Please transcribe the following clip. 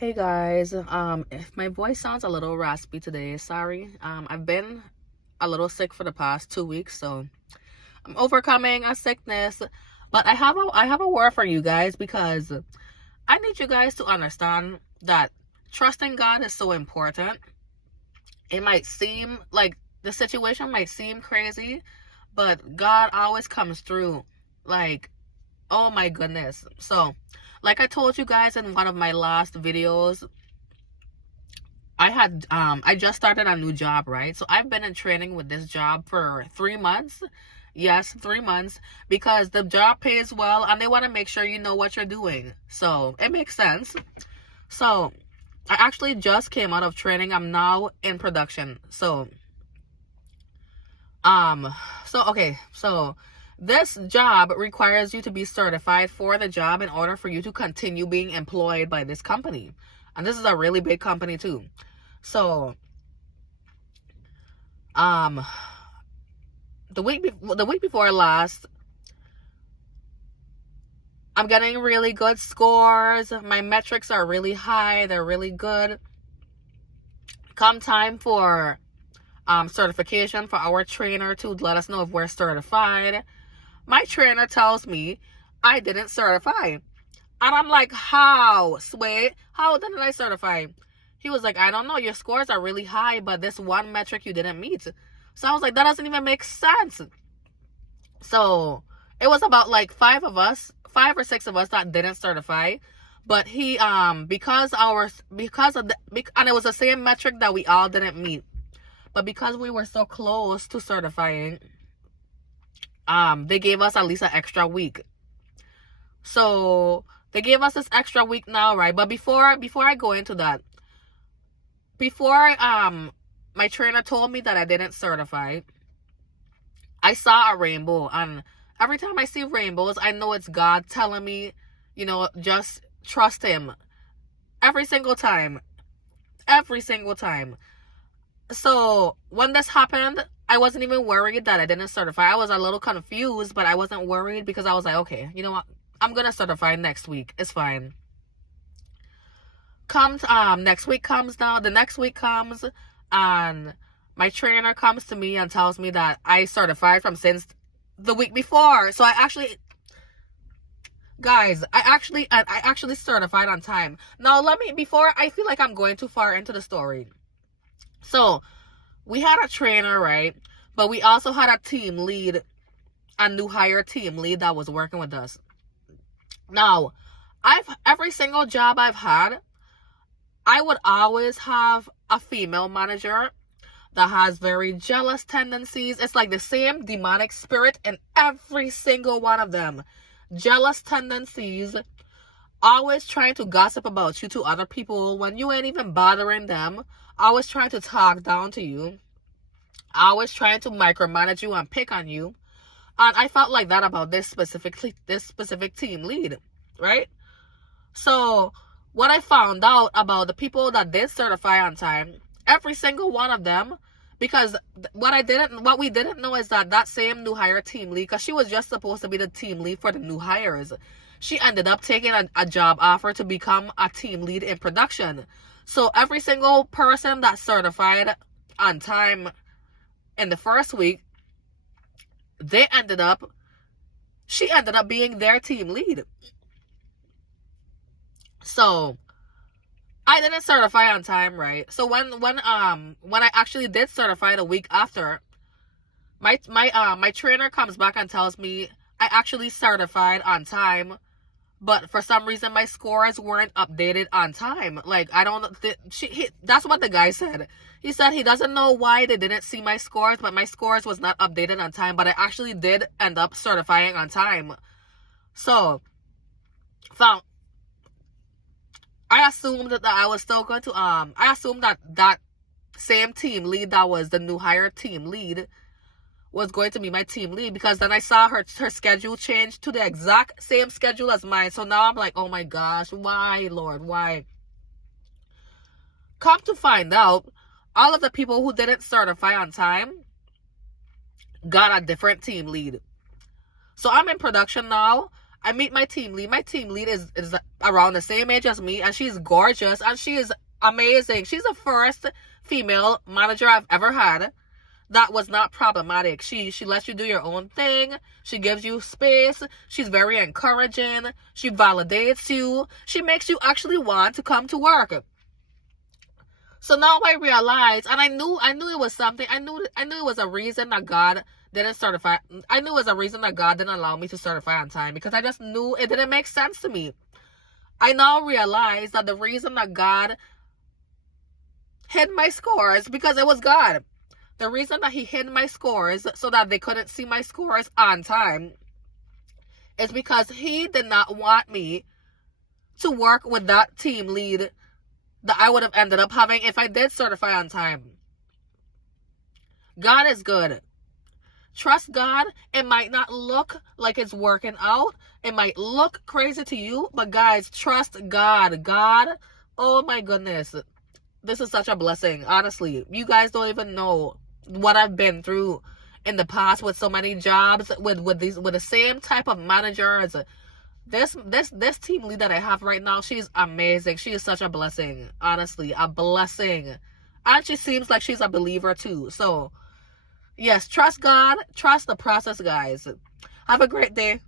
Hey guys, if my voice sounds a little raspy today, sorry. I've been a little sick for the past 2 weeks, so I'm overcoming a sickness. But I have a word for you guys because I need you guys to understand that trusting God is so important. It might seem like the situation might seem crazy, but God always comes through. Like, oh my goodness. So, like I told you guys in one of my last videos, I just started a new job, right? So I've been in training with this job for 3 months. Yes, 3 months, because the job pays well and they want to make sure you know what you're doing. So it makes sense. So I actually just came out of training. I'm now in production. Um so this job requires you to be certified for the job in order for you to continue being employed by this company. And this is a really big company too. So, um, the week before last, I'm getting really good scores. My metrics are really high. They're really good. Come time for certification for our trainer to let us know if we're certified. My trainer tells me I didn't certify. And I'm like, how, Sway? How didn't I certify? He was like, I don't know. Your scores are really high, but this one metric you didn't meet. So I was like, that doesn't even make sense. So it was about like 5 or 6 of us that didn't certify. But he, and it was the same metric that we all didn't meet. But because we were so close to certifying, they gave us at least an extra week. So they gave us this extra week now, right? But before I go into that, before my trainer told me that I didn't certify, I saw a rainbow, and every time I see rainbows, I know it's God telling me, just trust him. Every single time. So when this happened, I wasn't even worried that I didn't certify. I was a little confused, but I wasn't worried because I was like, okay, you know what? I'm gonna certify next week. It's fine. Next week comes now. The next week comes, and my trainer comes to me and tells me that I certified from since the week before. So I actually certified on time. Now before I feel like I'm going too far into the story. So we had a trainer, right? But we also had a team lead, a new hire team lead that was working with us. Now, every single job I've had, I would always have a female manager that has very jealous tendencies. It's like the same demonic spirit in every single one of them. Jealous tendencies, always trying to gossip about you to other people when you ain't even bothering them, always trying to talk down to you, always trying to micromanage you and pick on you. And I felt like that about this specific team lead, right? So what I found out about the people that did certify on time, every single one of them, because what we didn't know is that same new hire team lead, because she was just supposed to be the team lead for the new hires, she ended up taking a job offer to become a team lead in production. So every single person that certified on time in the first week, she ended up being their team lead. So I didn't certify on time, right? So when I actually did certify the week after, my trainer comes back and tells me I actually certified on time, but for some reason my scores weren't updated on time. Like, that's what the guy said. He said he doesn't know why they didn't see my scores, but my scores was not updated on time, but I actually did end up certifying on time. So I assumed that I was still going to I assumed that same team lead that was the new hire team lead was going to be my team lead, because then I saw her schedule change to the exact same schedule as mine. So now I'm like, oh my gosh, why, Lord, why? Come to find out, all of the people who didn't certify on time got a different team lead. So I'm in production now, I meet my team lead. My team lead is around the same age as me, and she's gorgeous, and she is amazing. She's the first female manager I've ever had that was not problematic. She lets you do your own thing. She gives you space. She's very encouraging. She validates you. She makes you actually want to come to work. So now I realize, and I knew it was something. I knew it was a reason that God didn't certify. I knew it was a reason that God didn't allow me to certify on time, because I just knew it didn't make sense to me. I now realize that the reason that God hid my scores, because it was God. The reason that he hid my scores so that they couldn't see my scores on time is because he did not want me to work with that team lead that I would have ended up having if I did certify on time. God is good. Trust God. It might not look like it's working out. It might look crazy to you, but guys, trust God. God, oh my goodness. This is such a blessing. Honestly, you guys don't even know what I've been through in the past with so many jobs, with the same type of managers. This team lead that I have right now, she's amazing. She is such a blessing. Honestly, a blessing. And she seems like she's a believer too. So, yes, trust God. Trust the process, guys. Have a great day.